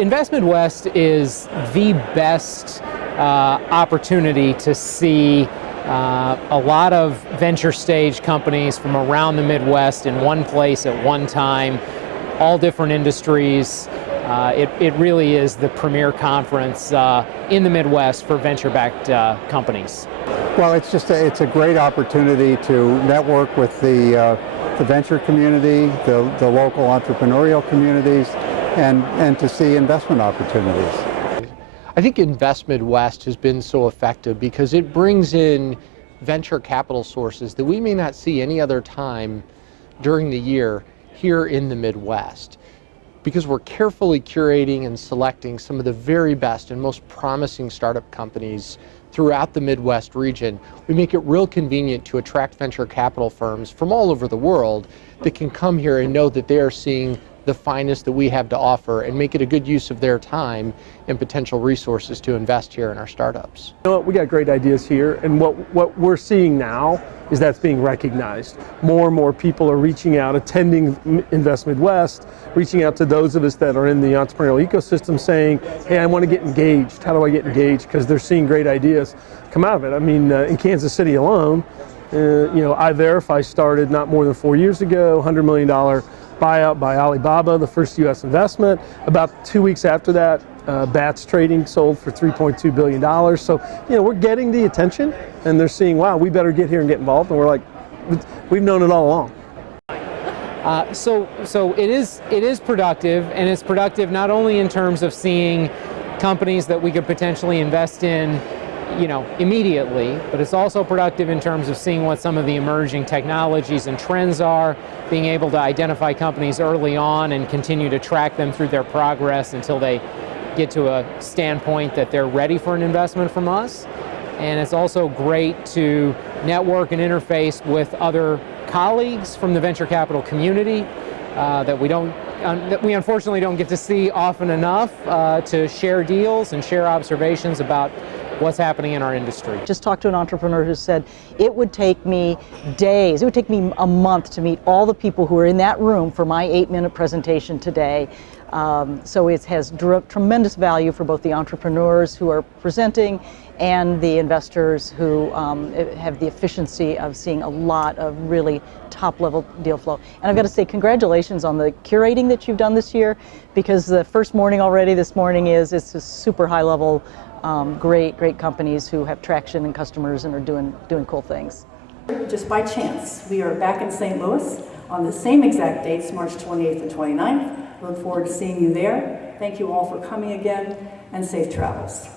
InvestMidwest is the best opportunity to see a lot of venture stage companies from around the Midwest in one place at one time, all different industries. It really is the premier conference in the Midwest for venture-backed companies. Well, it's a great opportunity to network with the venture community, the local entrepreneurial communities, and to see investment opportunities. I think InvestMidwest has been so effective because it brings in venture capital sources that we may not see any other time during the year here in the Midwest, because we're carefully curating and selecting some of the very best and most promising startup companies throughout the Midwest region. We make it real convenient to attract venture capital firms from all over the world that can come here and know that they are seeing the finest that we have to offer and make it a good use of their time and potential resources to invest here in our startups. You know what, we got great ideas here, and what we're seeing now is that's being recognized. More and more people are reaching out, attending InvestMidwest, reaching out to those of us that are in the entrepreneurial ecosystem saying, hey, I want to get engaged. How do I get engaged? Because they're seeing great ideas come out of it. I mean, in Kansas City alone, iVerify started not more than 4 years ago, $100 million buyout by Alibaba, the first U.S. investment. About 2 weeks after that, Bats Trading sold for $3.2 billion. So, we're getting the attention, and they're seeing, wow, we better get here and get involved. And we're like, we've known it all along. So it is productive, and it's productive not only in terms of seeing companies that we could potentially invest in, immediately, but it's also productive in terms of seeing what some of the emerging technologies and trends are, being able to identify companies early on and continue to track them through their progress until they get to a standpoint that they're ready for an investment from us. And it's also great to network and interface with other colleagues from the venture capital community that we unfortunately don't get to see often enough to share deals and share observations about what's happening in our industry. Just talked to an entrepreneur who said, it would take me days, it would take me a month to meet all the people who are in that room for my 8-minute presentation today. So it has tremendous value for both the entrepreneurs who are presenting and the investors who have the efficiency of seeing a lot of really top-level deal flow. And I've got to say congratulations on the curating that you've done this year, because the first morning already this morning it's a super high-level, great companies who have traction and customers and are doing cool things. Just by chance, we are back in St. Louis on the same exact dates, March 28th and 29th. Look forward to seeing you there. Thank you all for coming again, and safe travels.